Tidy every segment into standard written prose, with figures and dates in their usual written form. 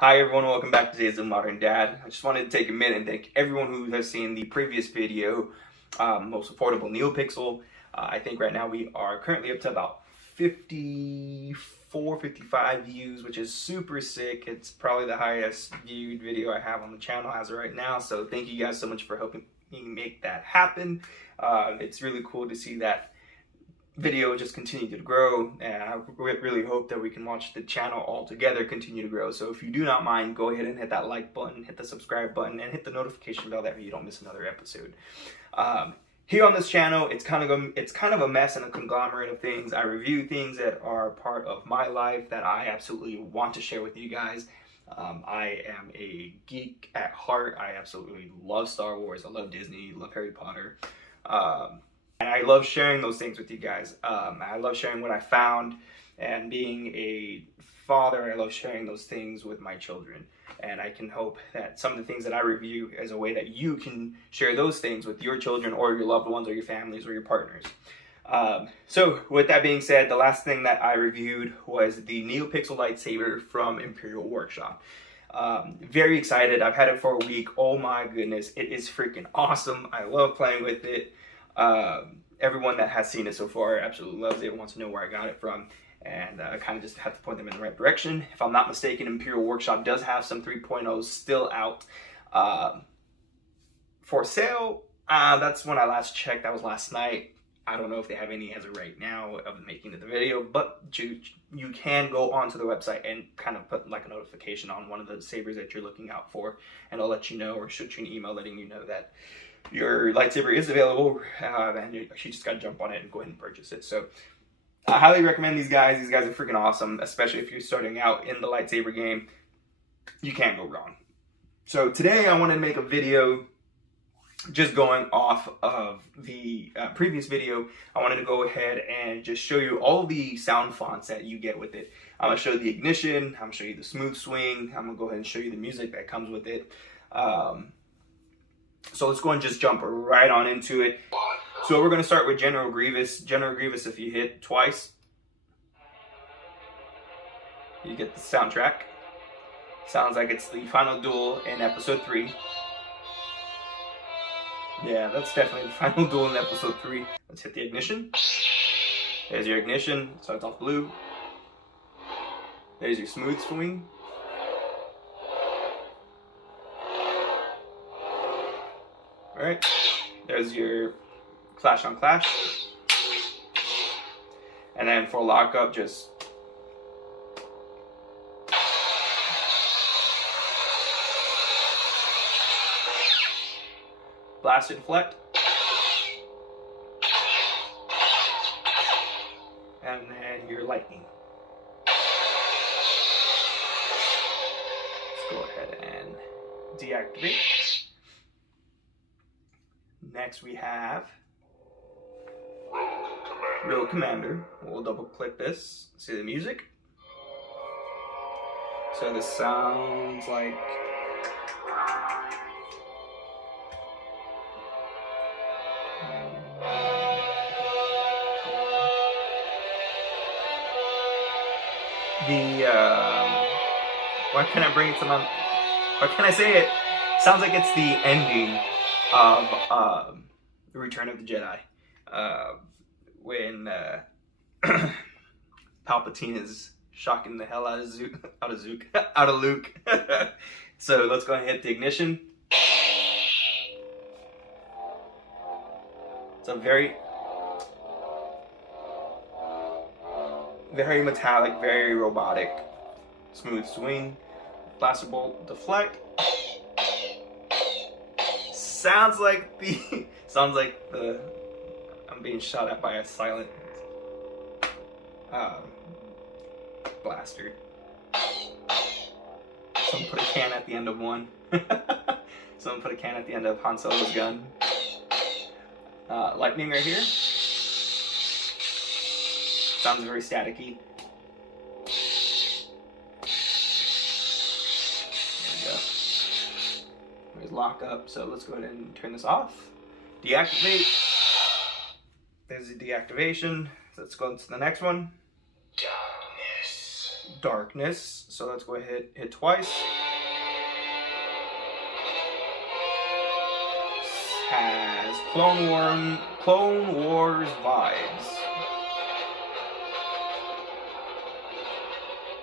Hi everyone, welcome back to Days of Modern Dad. I just wanted to take a minute and thank everyone who has seen the previous video, most affordable Neopixel. I think right now we are currently up to about 54, 55 views, which is super sick. It's probably the highest viewed video I have on the channel as of right now. So thank you guys so much for helping me make that happen. It's really cool to see that video just continue to grow, and I really hope that we can watch the channel all together continue to grow. So if you do not mind, go ahead and hit that like button, hit the subscribe button, and hit the notification bell that way you don't miss another episode. Here on this channel, it's kind of a mess and a conglomerate of things. I review things that are part of my life that I absolutely want to share with you guys. I am a geek at heart. I absolutely love Star Wars. I love Disney, love Harry Potter. And I love sharing those things with you guys. I love sharing what I found, and being a father, I love sharing those things with my children. And I can hope that some of the things that I review is a way that you can share those things with your children or your loved ones or your families or your partners. So with that being said, the last thing that I reviewed was the Neopixel Lightsaber from Imperial Workshop. Very excited. I've had it for a week. Oh my goodness, it is freaking awesome. I love playing with it. Everyone that has seen it so far absolutely loves it, wants to know where I got it from, and I kind of just have to point them in the right direction. If I'm not mistaken, Imperial Workshop does have some 3.0s still out for sale. That's when I last checked. That was last night. I don't know if they have any as of right now of making of the video, but you can go onto the website and kind of put like a notification on one of the sabers that you're looking out for, and I'll let you know, or shoot you an email letting you know that your lightsaber is available, and you just got to jump on it and go ahead and purchase it. So I highly recommend these guys. These guys are freaking awesome, especially if you're starting out in the lightsaber game. You can't go wrong. So today I want to make a video just going off of the previous video. I wanted to go ahead and just show you all the sound fonts that you get with it. I'm going to show you the ignition, I'm going to show you the smooth swing, I'm going to go ahead and show you the music that comes with it. So let's go and just jump right on into it. So we're going to start with General Grievous. General Grievous, if you hit twice, you get the soundtrack. Sounds like it's the final duel in episode 3. Yeah, that's definitely the final duel in episode 3. Let's hit the ignition. There's your ignition. Starts off blue. There's your smooth swing. Alright, there's your clash on clash. And then for lockup, just blast and deflect. And then your lightning. Let's go ahead and deactivate. Next we have Rogue Commander. We'll double click this, see the music. So this sounds like why can't I bring it to my, why can't I say it? Sounds like it's the ending of The Return of the Jedi, when Palpatine is shocking the hell out of Luke. So let's go ahead and hit the ignition. It's a very metallic, very robotic, smooth swing. Blaster bolt, deflect. Sounds like the I'm being shot at by a silent blaster. Someone put a can at the end of one. Someone put a can at the end of Han Solo's gun. Lightning right here. Sounds very staticky. There's lockup, so let's go ahead and turn this off. Deactivate. There's the deactivation. So let's go to the next one. darkness. So let's go ahead, hit twice. Has Clone Wars vibes.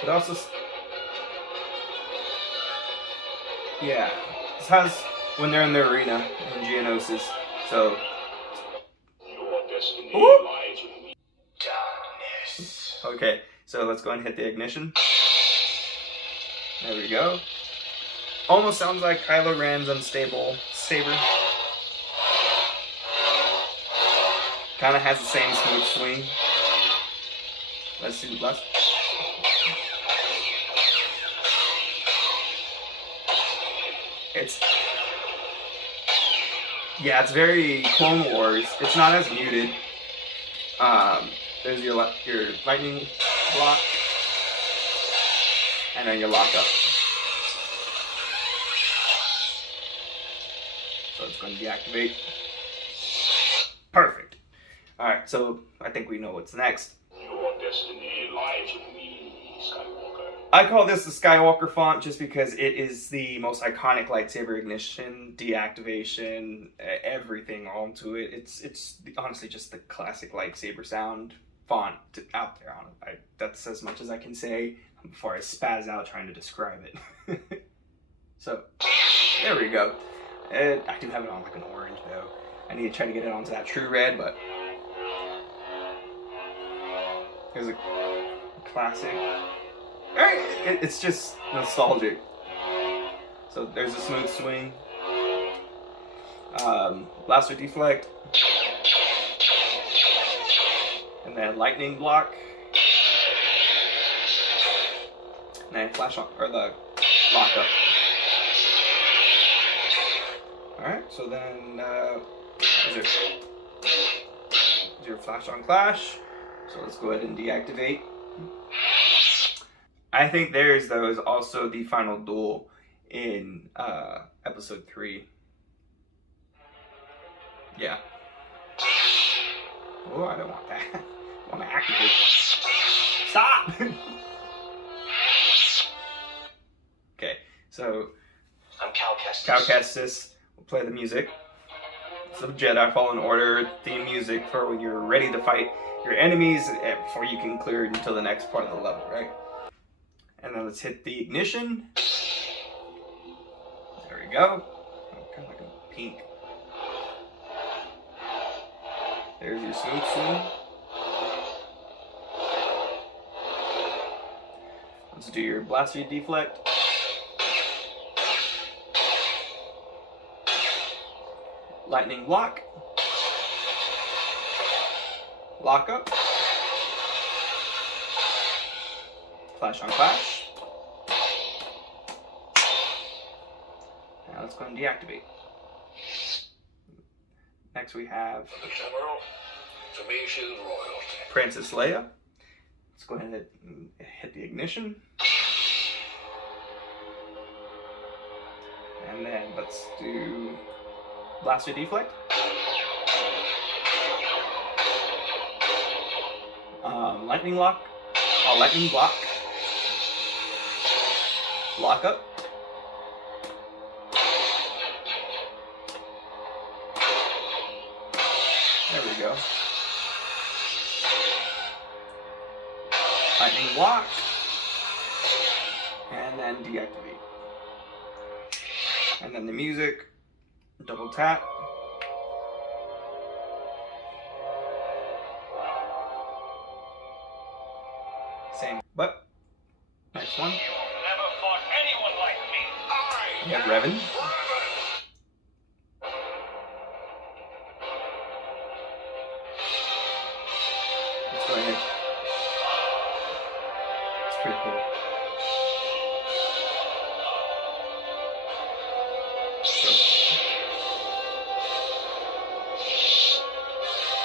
It also, yeah, this has when they're in the arena in Geonosis. So, darkness. Okay, so let's go and hit the ignition. There we go. Almost sounds like Kylo Ren's unstable saber. Kind of has the same smooth swing. Let's see the blast. It's very Clone Wars. It's not as muted. There's your lightning block, and then your lockup. So it's going to deactivate. Perfect. Alright, so I think we know what's next. Your destiny lies with me, Skywalker. I call this the Skywalker font just because it is the most iconic lightsaber ignition, deactivation, everything onto it. It's honestly just the classic lightsaber sound font out there. That's as much as I can say before I spaz out trying to describe it. So, there we go. I do have it on like an orange though. I need to try to get it onto that true red, but here's a classic. It's just nostalgic. So there's a smooth swing. Blaster deflect. And then lightning block. And then flash on, or the lockup. Alright, so then, is your flash on clash. So let's go ahead and deactivate. I think theirs, though, is also the final duel in episode 3. Yeah. Oh, I don't want that. I want to activate. Stop! Okay, so I'm Cal Kestis. Cal Kestis will play the music. It's the Jedi Fallen Order theme music for when you're ready to fight your enemies before you can clear it until the next part of the level, right? And then let's hit the ignition. There we go. Oh, kind of like a pink. There's your smooth swing. Let's do your blaster deflect. Lightning block. Lockup. Flash on clash. Now let's go and deactivate. Next we have Princess Leia. Let's go ahead and hit the ignition. And then let's do blaster deflect. Lightning lock. Lightning block. Lockup. There we go. Lightning block. And then deactivate. And then the music. Double tap. Same, but next one. You've never fought anyone like me. We have Revan. Let's go ahead. It's pretty cool.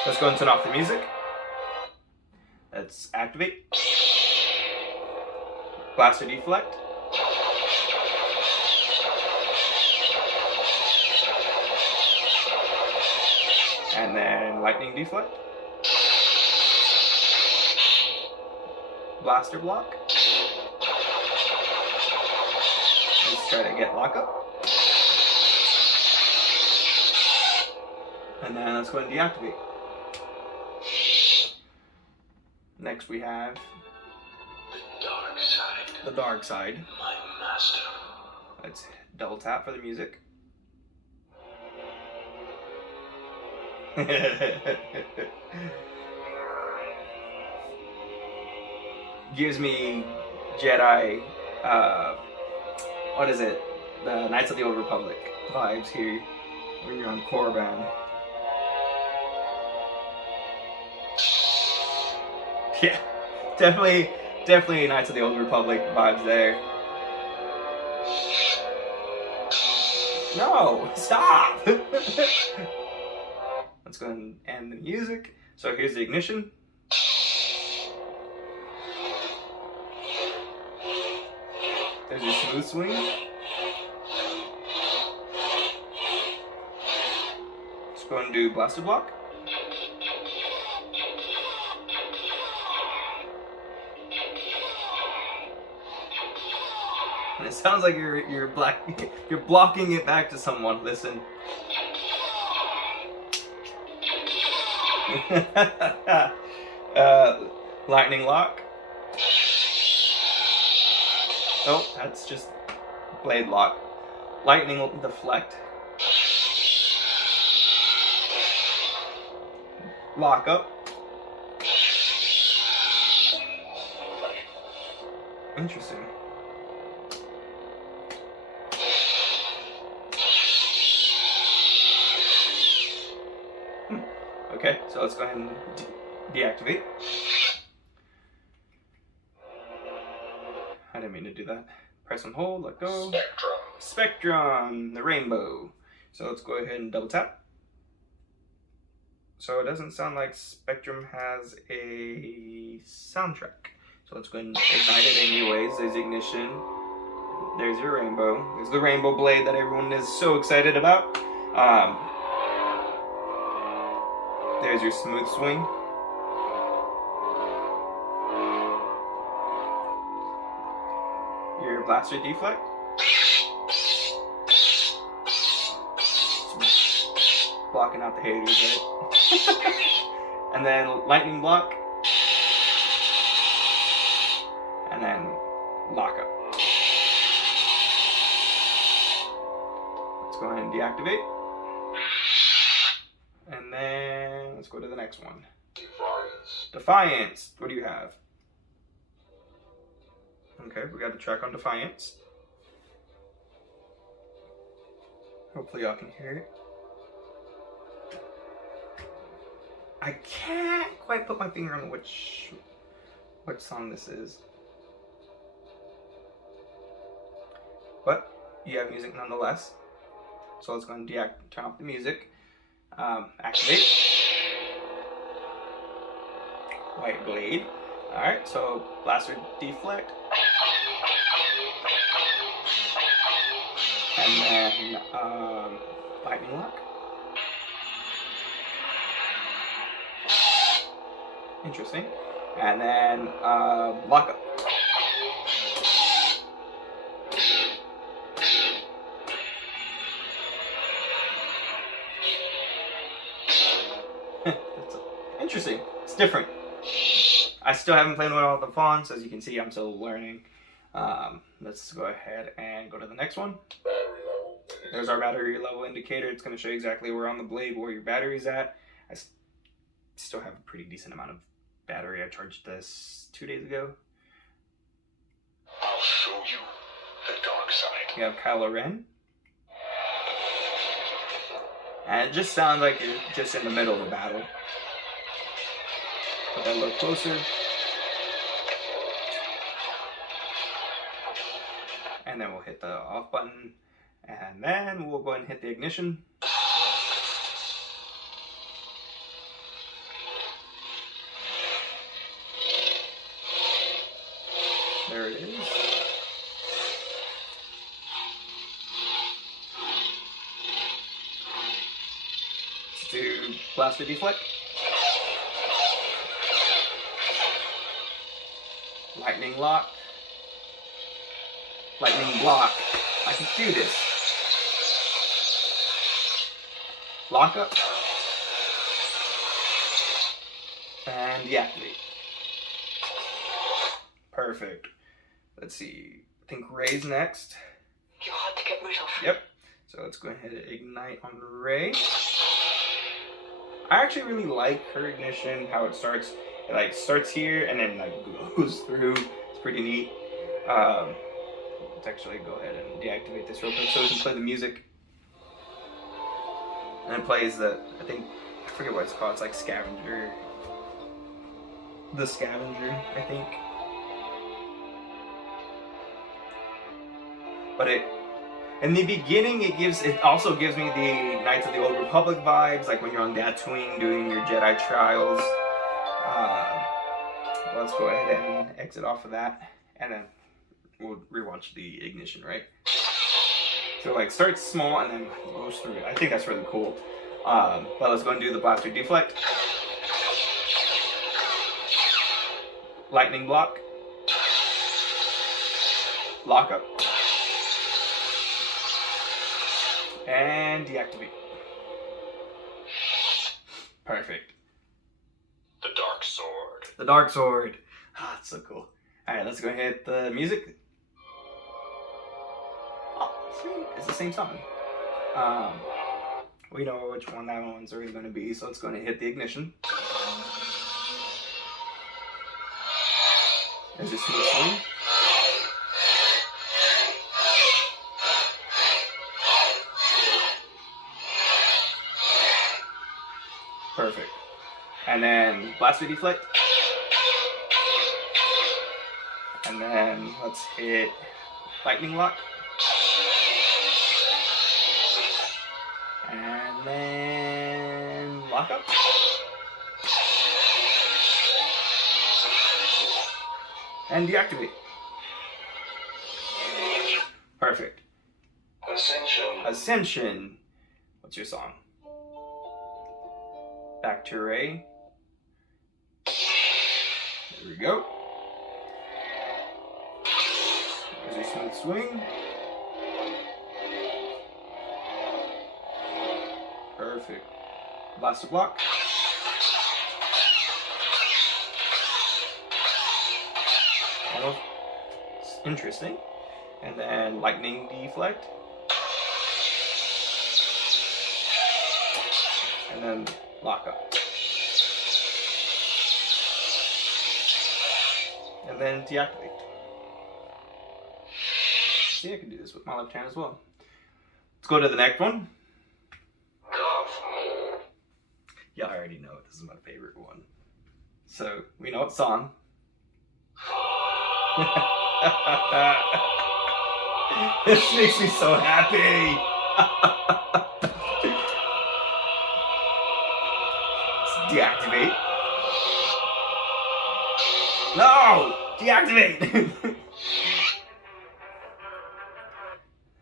Let's go and turn off the music. Let's activate. Blaster deflect. And then lightning deflect. Blaster block. try to get lockup. And then let's go ahead and deactivate. Next we have The dark side. the dark side. My master. Let's double tap for the music. Gives me Jedi, what is it? The Knights of the Old Republic vibes here when you're on Korriban. Yeah, definitely Knights of the Old Republic vibes there. No, stop! Let's go ahead and end the music. So here's the ignition. There's your smooth swing. Let's go ahead and do blaster block. And it sounds like you're blocking it back to someone. Listen. Lightning lock. Oh, that's just blade lock. Lightning deflect. Lock up. Interesting. Okay, so let's go ahead and deactivate. I didn't mean to do that. Press and hold, let go. Spectrum. Spectrum, the rainbow. So let's go ahead and double tap. So it doesn't sound like Spectrum has a soundtrack. So let's go ahead and ignite it anyways. There's ignition. There's your rainbow. There's the rainbow blade that everyone is so excited about. There's your smooth swing. Your blaster deflect. Blocking out the haters, right? And then lightning block. And then lock up. Let's go ahead and deactivate. And then let's go to the next one. Defiance. Defiance. What do you have? Okay, we got the track on Defiance. Hopefully y'all can hear it. I can't quite put my finger on which song this is. But you have music nonetheless. So let's go and turn off the music. Activate. White blade. Alright, so blaster deflect. And then lightning lock. Interesting. And then lock up. That's interesting. It's different. I still haven't played with all the fonts. As you can see, I'm still learning. Let's go ahead and go to the next one. There's our battery level indicator. It's going to show you exactly where on the blade where your battery's at. I still have a pretty decent amount of battery. I charged this 2 days ago. I'll show you the dark side. We have Kylo Ren. And it just sounds like you're just in the middle of a battle. Put that a little closer. And then we'll hit the off button. And then we'll go ahead and hit the ignition. There it is. Let's do blaster deflect. Lightning lock. Lightning block. I can do this. Lock up. And deactivate. Perfect. Let's see. I think Ray's next. You're hard to get rid of. Yep. So let's go ahead and ignite on Ray. I actually really like her ignition, how it starts. It like starts here and then like goes through. It's pretty neat. Let's actually go ahead and deactivate this real quick so we can play the music. And it plays the, I forget what it's called. It's like Scavenger. The Scavenger, I think. But in the beginning, it also gives me the Knights of the Old Republic vibes, like when you're on Tatooine doing your Jedi trials. Let's go ahead and exit off of that, and then we'll rewatch the ignition, right? So like starts small and then goes through it. I think that's really cool. But let's go and do the blaster deflect. Lightning block. Lock up. And deactivate. Perfect. The dark sword. The dark sword. Ah, it's so cool. Alright, let's go and hit the music. Oh, sweet. It's the same song. We know which one that one's already going to be, so let's go and hit the ignition. There's a smooth swing. Perfect. And then blaster deflect. And then let's hit lightning lock. And then lock up. And deactivate. Perfect. Ascension. Ascension. What's your song? Back to Ray. There we go. There's a smooth swing. Perfect. Blaster block. Oh, it's interesting. And then lightning deflect. And then lock up. And then deactivate. See, I can do this with my left hand as well. Let's go to the next one. Yeah, I already know it. This is my favorite one. So, we know what song. This makes me so happy. Let's deactivate. No! Deactivate!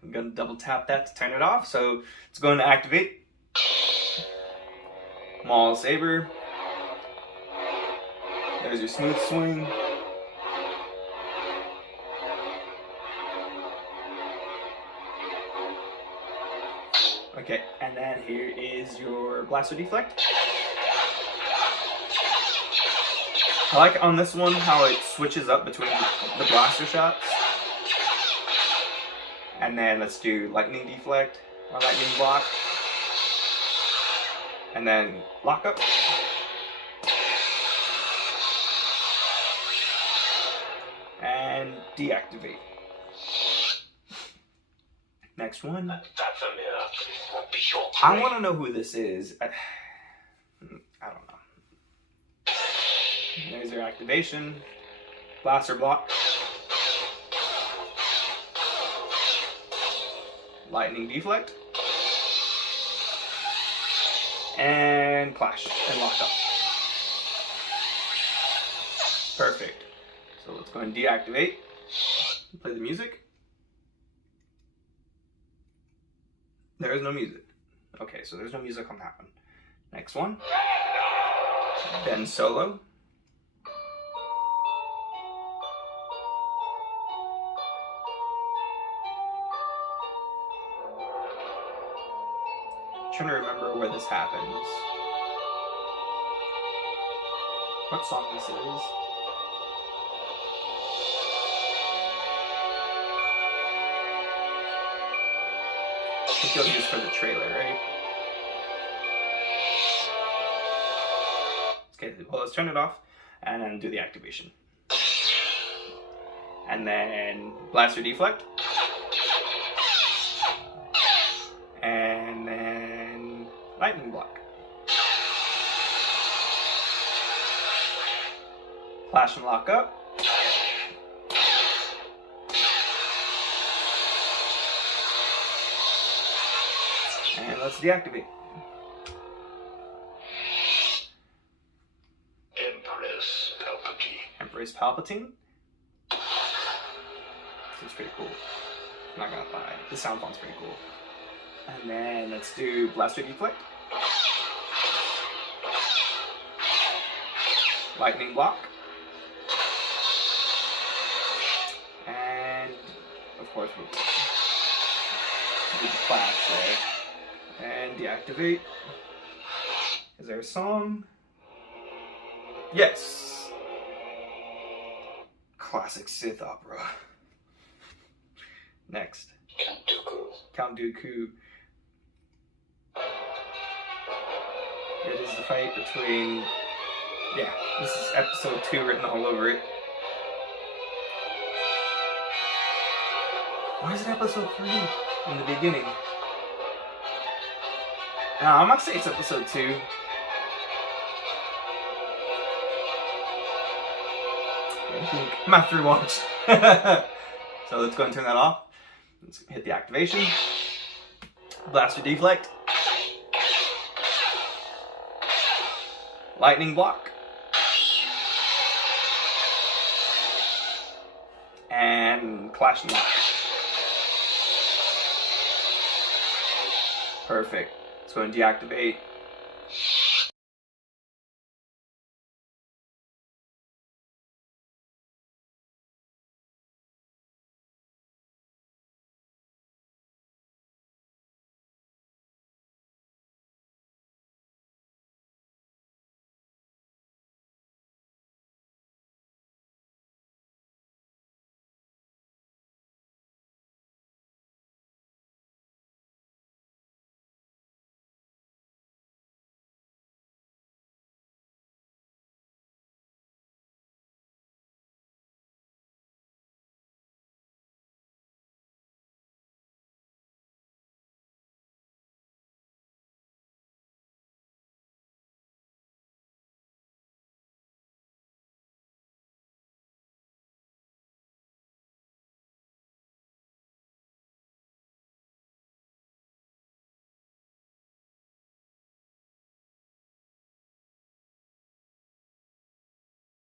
I'm gonna double tap that to turn it off. So it's going to activate. Maul saber. There's your smooth swing. Okay, and then here is your blaster deflect. I like on this one how it switches up between the blaster shots. And then let's do lightning deflect or lightning block. And then lock up. And deactivate. Next one. That familiar will be your I want to know who this is. I don't know. There's your activation. Blaster block. Lightning deflect. And clash and lock up. Perfect. So let's go and deactivate. Play the music. There is no music. Okay, so there's no music on that one. Next one. Ben Solo. trying to remember where this happens. What song this is? I think it was used for the trailer, right? Okay, well, let's turn it off and then do the activation. And then blaster deflect. And then lightning block. Flash and lock up. And let's deactivate. Empress Palpatine. Seems pretty cool. I'm not gonna lie. The sound font's pretty cool. And then let's do blaster deflect. Lightning block. And of course we'll do the flash there. And deactivate. Is there a song? Yes! Classic Sith opera. Next. Count Dooku. It is the fight between... Yeah, this is episode 2 written all over it. Why is it episode 3 in the beginning? No, I'm gonna say it's episode 2. I'm gonna have to rewatch. So let's go and turn that off. Let's hit the activation. Blaster deflect. Lightning block. And clash and lock. Perfect. Let's go and deactivate.